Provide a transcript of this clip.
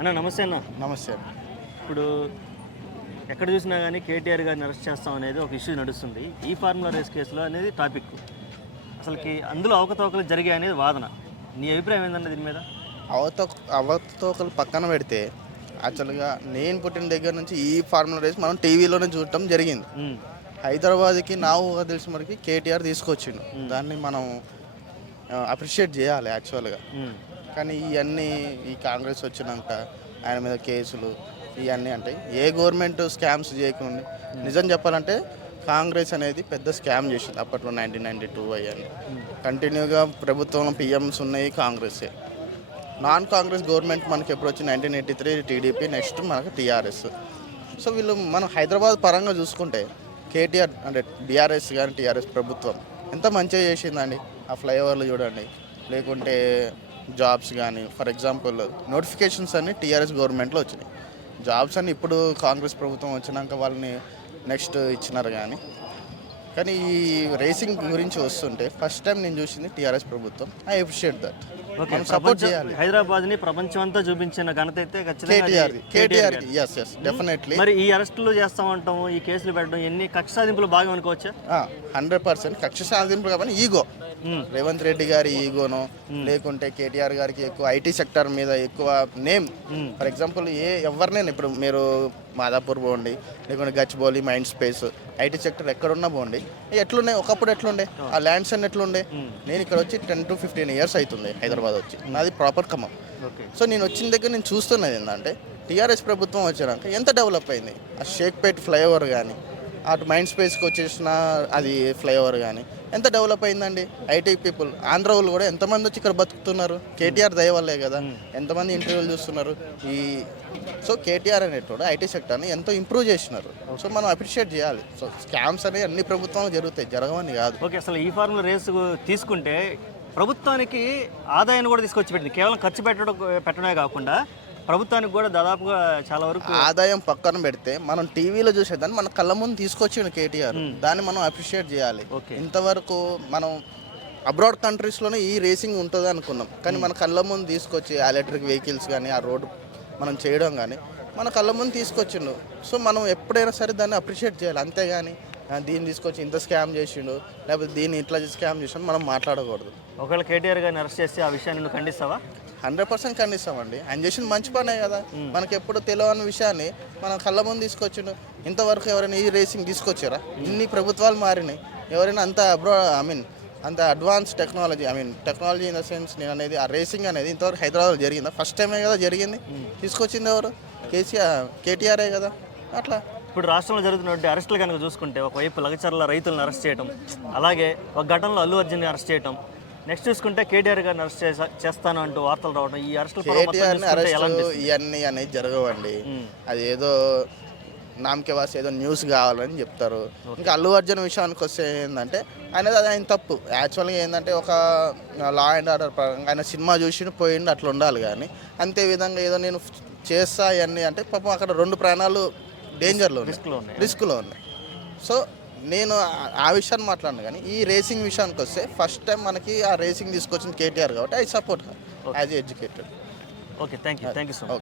అన్న నమస్తే అన్న. నమస్తే. ఇప్పుడు ఎక్కడ చూసినా కానీ కేటీఆర్ గారిని అరెస్ట్ చేస్తాం అనేది ఒక ఇష్యూ నడుస్తుంది. ఈ ఫార్ములా రేస్ కేసులో అనేది టాపిక్. అసలుకి అందులో అవకతవకలు జరిగాయి అనేది వాదన. నీ అభిప్రాయం ఏంటన్న దీని మీద? అవతవకలు పక్కన పెడితే యాక్చువల్గా నేను పుట్టిన దగ్గర నుంచి ఈ ఫార్ములా రేస్ మనం టీవీలోనే చూడటం జరిగింది. హైదరాబాద్కి నాకు తెలిసిన వరకు కేటీఆర్ తీసుకొచ్చిండు. దాన్ని మనం అప్రిషియేట్ చేయాలి యాక్చువల్గా. కానీ ఇవన్నీ ఈ కాంగ్రెస్ వచ్చినాక ఆయన మీద కేసులు ఇవన్నీ అంటే ఏ గవర్నమెంట్ స్కామ్స్ చేయకుండా నిజం చెప్పాలంటే కాంగ్రెస్ అనేది పెద్ద స్కామ్ చేసింది అప్పట్లో 1992 అవన్నీ. కంటిన్యూగా ప్రభుత్వం పిఎంస్ ఉన్నాయి కాంగ్రెసే. నాన్ కాంగ్రెస్ గవర్నమెంట్ మనకి ఎప్పుడు వచ్చి 1983 టీడీపీ, నెక్స్ట్ మనకు టీఆర్ఎస్. సో వీళ్ళు మనం హైదరాబాద్ పరంగా చూసుకుంటే కేటీఆర్ అంటే బీఆర్ఎస్ కానీ టీఆర్ఎస్ ప్రభుత్వం ఎంత మంచిగా చేసిందండి. ఆ ఫ్లైఓవర్లు చూడండి, లేకుంటే జాబ్స్ కానీ. ఫర్ ఎగ్జాంపుల్ నోటిఫికేషన్స్ అన్నీ టీఆర్ఎస్ గవర్నమెంట్లో వచ్చినాయి. జాబ్స్ అన్నీ ఇప్పుడు కాంగ్రెస్ ప్రభుత్వం వచ్చినాక వాళ్ళని నెక్స్ట్ ఇచ్చినారు. కానీ ఈ రేసింగ్ గురించి వస్తుంటే ఫస్ట్ టైం నేను చూసింది టీఆర్ఎస్ ప్రభుత్వం. I appreciate that. మనం సపోర్ట్ చేయాలి. హైదరాబాద్ని ప్రపంచం అంతా చూపించిన ఘనత అయితే కేటీఆర్. Yes definitely. మరి ఈ అరెస్టులు చేస్తామంటాము, ఈ కేసులు పెట్టడం ఎన్ని కక్ష సాధింపులు బాగా అనుకోవచ్చా? 100% కక్ష సాధింపులు కాబట్టి ఈగో, రేవంత్ రెడ్డి గారి ఈగోనో లేకుంటే కేటీఆర్ గారికి ఎక్కువ ఐటీ సెక్టర్ మీద ఎక్కువ నేమ్. ఫర్ ఎగ్జాంపుల్ ఎవరినైనా ఇప్పుడు మీరు మాదాపూర్ పోండి, లేకుంటే Gachibowli, mind space, IT sector ఎక్కడున్నా పోండి, ఎట్లున్నాయి ఒకప్పుడు ఎట్లుండే ఆ ల్యాండ్స్ అన్ని ఎట్లుండే. నేను ఇక్కడ వచ్చి 10 to 15 years అవుతుంది హైదరాబాద్ వచ్చి. నాది ప్రాపర్ ఖమ్మం. సో నేను వచ్చిన దగ్గర నేను చూస్తున్నది ఏంటంటే టీఆర్ఎస్ ప్రభుత్వం వచ్చినాక ఎంత డెవలప్ అయింది. ఆ షేక్పేట్ ఫ్లైఓవర్ కానీ, అటు మైండ్ స్పేస్కి వచ్చేసిన అది ఫ్లైఓవర్ కానీ ఎంత డెవలప్ అయిందండి. ఐటీ పీపుల్ ఆంధ్ర వాళ్ళు కూడా ఎంతమంది వచ్చి ఇక్కడ బతుకుతున్నారు కేటీఆర్ దయ వల్లే కదా. ఎంతమంది ఇంటర్వ్యూలు చూస్తున్నారు. సో కేటీఆర్ అనేటోడు ఐటీ సెక్టర్ని ఎంతో ఇంప్రూవ్ చేసినారు. సో మనం అప్రిషియేట్ చేయాలి. సో స్కామ్స్ అనేవి అన్ని ప్రభుత్వాలు జరుగుతాయి, జరగవని కాదు. ఓకే, అసలు ఈ ఫార్ములా రేసు తీసుకుంటే ప్రభుత్వానికి ఆదాయాన్ని కూడా తీసుకొచ్చి పెట్టింది. కేవలం ఖర్చు పెట్టడమే కాకుండా ప్రభుత్వానికి కూడా దాదాపుగా చాలా వరకు ఆదాయం పక్కన పెడితే మనం టీవీలో చూసేదాన్ని మన కళ్ళ ముందు తీసుకొచ్చిండు కేటీఆర్. దాన్ని మనం అప్రిషియేట్ చేయాలి. ఇంతవరకు మనం అబ్రాడ్ కంట్రీస్లోనే ఈ రేసింగ్ ఉంటుంది అనుకున్నాం, కానీ మన కళ్ళ ముందు తీసుకొచ్చి ఎలక్ట్రిక్ వెహికల్స్ కానీ ఆ రోడ్డు మనం చేయడం కానీ మన కళ్ళ ముందు తీసుకొచ్చిండు. సో మనం ఎప్పుడైనా సరే దాన్ని అప్రిషియేట్ చేయాలి. అంతేగాని దీన్ని తీసుకొచ్చి ఇంత స్కామ్ చేసిండు లేకపోతే దీన్ని ఇట్లా స్కామ్ చేసిండు మనం మాట్లాడకూడదు. ఒకవేళ కేటీఆర్ గారిని అరెస్ట్ చేస్తే ఆ విషయాన్ని నువ్వు ఖండిస్తావా? 100% ఖండిస్తామండి. ఆయన చేసింది మంచి పనే కదా. మనకి ఎప్పుడు తెలియని విషయాన్ని మన కళ్ళ ముందు తీసుకొచ్చిండు. ఇంతవరకు ఎవరైనా ఈ రేసింగ్ తీసుకొచ్చారా? ఇన్ని ప్రభుత్వాలు మారినాయి. ఎవరైనా అంత అంత advance technology technology in the sense నేను అనేది ఆ రేసింగ్ అనేది ఇంతవరకు హైదరాబాద్లో జరిగిందా? ఫస్ట్ టైమే కదా జరిగింది. తీసుకొచ్చింది ఎవరు? కేటీఆర్ఏ కదా. అట్లా ఇప్పుడు రాష్ట్రంలో జరుగుతున్నటువంటి అరెస్టులు కనుక చూసుకుంటే ఒకవైపు లగచర్ల రైతులను అరెస్ట్ చేయడం, అలాగే ఒక ఘటనలో అల్లు అర్జున్ని అరెస్ట్ చేయడం, నెక్స్ట్ చూసుకుంటే కేటీఆర్ గారిని అరెస్ట్ చేస్తాను అంటూ వార్తలు రావడం, ఈ అరెస్టులు ఇవన్నీ అనేది జరగవండి. అది ఏదో నామకేవాసి ఏదో న్యూస్ కావాలని చెప్తారు. ఇంకా అల్లు అర్జున్ విషయానికి వస్తే ఏంటంటే ఆయన తప్పు. యాక్చువల్గా ఏంటంటే ఒక లా అండ్ ఆర్డర్ పరంగా ఆయన సినిమా చూసి పోయిండు అట్లా ఉండాలి. కానీ అంతే విధంగా ఏదో నేను చేస్తా ఇవన్నీ అంటే పాపం అక్కడ 2 ప్రాణాలు డేంజర్లో రిస్క్లో ఉన్నాయి. సో నేను ఆ విషయాన్ని మాట్లాడినా. కానీ ఈ రేసింగ్ విషయానికి వస్తే ఫస్ట్ టైం మనకి ఆ రేసింగ్ తీసుకొచ్చింది కేటీఆర్ కాబట్టి I support as educated. Okay, thank you so much.